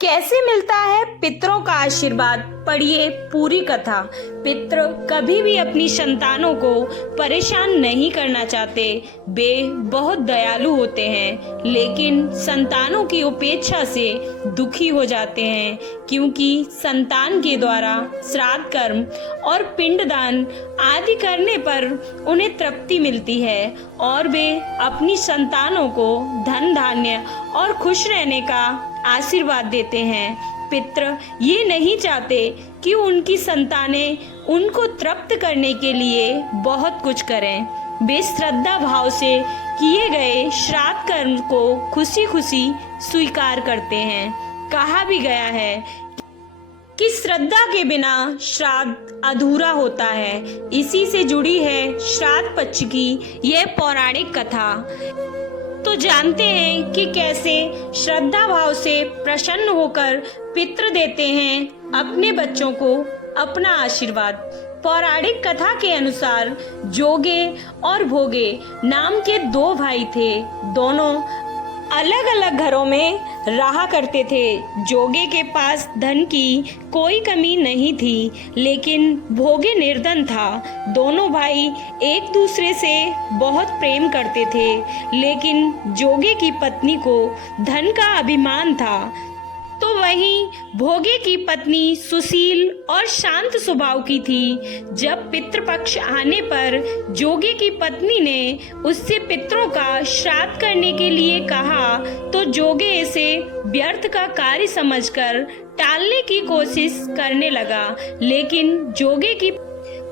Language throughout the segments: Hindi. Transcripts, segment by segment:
कैसे मिलता है पितरों का आशीर्वाद? पढ़िए पूरी कथा। पितृ कभी भी अपनी संतानों को परेशान नहीं करना चाहते। वे बहुत दयालु होते हैं, लेकिन संतानों की उपेक्षा से दुखी हो जाते हैं, क्योंकि संतान के द्वारा श्राद्ध कर्म और पिंडदान आदि करने पर उन्हें तृप्ति मिलती है और वे अपनी संतानों को धन धान्य और खुश रहने का आशीर्वाद देते हैं। पितृ ये नहीं चाहते कि उनकी संतानें उनको तृप्त करने के लिए बहुत कुछ करें। वे श्रद्धा भाव से किए गए श्राद्ध कर्म को खुशी खुशी स्वीकार करते हैं। कहा भी गया है कि श्रद्धा के बिना श्राद्ध अधूरा होता है। इसी से जुड़ी है श्राद्ध पक्ष की यह पौराणिक कथा। तो जानते हैं कि कैसे श्रद्धा भाव से प्रसन्न होकर पितृ देते हैं अपने बच्चों को अपना आशीर्वाद। पौराणिक कथा के अनुसार जोगे और भोगे नाम के दो भाई थे। दोनों अलग अलग घरों में रहा करते थे। जोगे के पास धन की कोई कमी नहीं थी, लेकिन भोगे निर्धन था। दोनों भाई एक दूसरे से बहुत प्रेम करते थे, लेकिन जोगे की पत्नी को धन का अभिमान था, तो वहीं भोगे की पत्नी सुशील और शांत स्वभाव की थी। जब पितृपक्ष आने पर जोगे की पत्नी ने उससे पितरों का श्राद्ध करने के लिए कहा, तो जोगे इसे व्यर्थ का कार्य समझकर टालने की कोशिश करने लगा। लेकिन जोगे की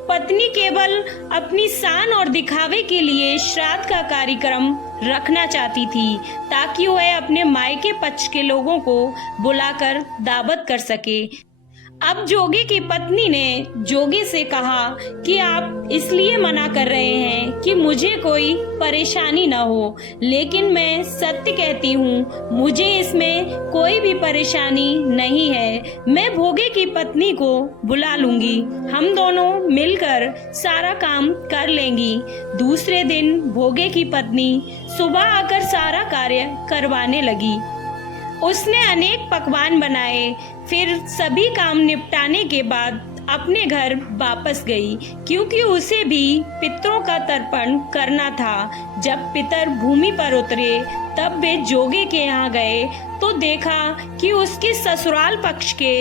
पत्नी केवल अपनी शान और दिखावे के लिए श्राद्ध का कार्यक्रम रखना चाहती थी, ताकि वह अपने मायके पक्ष के लोगों को बुलाकर दावत कर सके। अब जोगे की पत्नी ने जोगे से कहा कि आप इसलिए मना कर रहे हैं कि मुझे कोई परेशानी न हो, लेकिन मैं सत्य कहती हूँ, मुझे इसमें कोई भी परेशानी नहीं है। मैं भोगे की पत्नी को बुला लूंगी, हम दोनों मिलकर सारा काम कर लेंगी। दूसरे दिन भोगे की पत्नी सुबह आकर सारा कार्य करवाने लगी। उसने अनेक पकवान बनाए, फिर सभी काम निपटाने के बाद अपने घर वापस गई, क्योंकि उसे भी पितरों का तर्पण करना था। जब पितर भूमि पर उतरे तब वे जोगे के यहाँ गए, तो देखा कि उसके ससुराल पक्ष के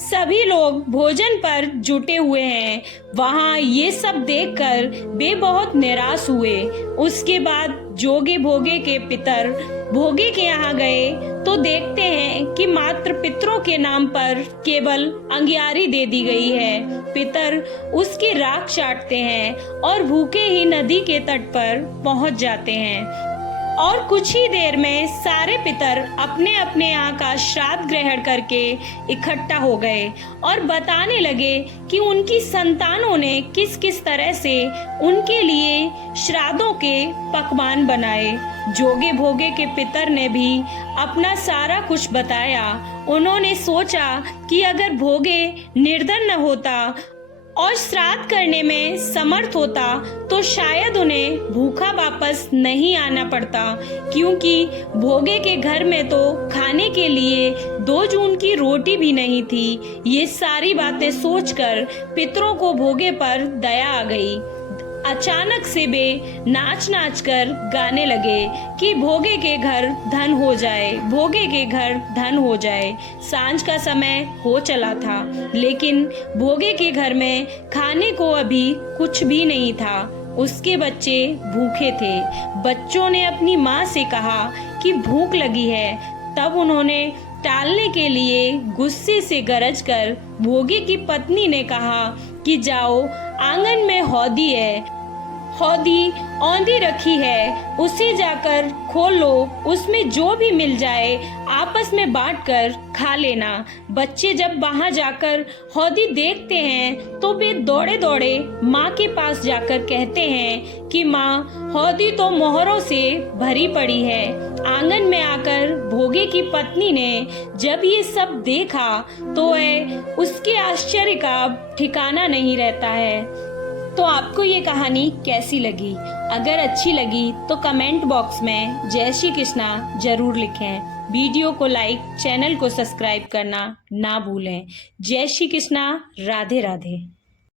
सभी लोग भोजन पर जुटे हुए हैं। वहाँ ये सब देखकर वे बहुत निराश हुए। उसके बाद जोगे भोगे के पितर भोगे के यहाँ गए, तो देखते हैं कि मात्र पितरों के नाम पर केवल अंगियारी दे दी गई है। पितर उसकी राख चाटते हैं और भूखे ही नदी के तट पर पहुँच जाते हैं। और कुछ ही देर में सारे पितर अपने अपने यहाँ का श्राद्ध ग्रहण करके इकट्ठा हो गए और बताने लगे कि उनकी संतानों ने किस किस तरह से उनके लिए श्राद्धों के पकवान बनाए। जोगे भोगे के पितर ने भी अपना सारा कुछ बताया। उन्होंने सोचा कि अगर भोगे निर्धन न होता और श्राद्ध करने में समर्थ होता, तो शायद उन्हें भूखा वापस नहीं आना पड़ता, क्योंकि भोगे के घर में तो खाने के लिए 2 जून की रोटी भी नहीं थी। ये सारी बातें सोचकर पितरों को भोगे पर दया आ गई। अचानक से वे नाच नाच कर गाने लगे कि भोगे के घर धन हो जाए, भोगे के घर धन हो जाए। सांझ का समय हो चला था, लेकिन भोगे के घर में खाने को अभी कुछ भी नहीं था। उसके बच्चे भूखे थे। बच्चों ने अपनी माँ से कहा कि भूख लगी है। तब उन्होंने टालने के लिए गुस्से से गरज कर भोगे की पत्नी ने कहा कि जाओ, आंगन में हौदी है, हौदी औंधी रखी है, उसे जाकर खोलो, उसमें जो भी मिल जाए आपस में बांटकर खा लेना। बच्चे जब वहां जाकर हौदी देखते हैं, तो वे दौड़े दौड़े माँ के पास जाकर कहते हैं कि माँ, हौदी तो मोहरों से भरी पड़ी है। आंगन में आकर भोगे की पत्नी ने जब ये सब देखा, तो वह उसके आश्चर्य का ठिकाना नहीं रहता है। तो आपको ये कहानी कैसी लगी? अगर अच्छी लगी तो कमेंट बॉक्स में जय श्री कृष्णा जरूर लिखें। वीडियो को लाइक, चैनल को सब्सक्राइब करना ना भूलें। जय श्री कृष्णा, राधे राधे।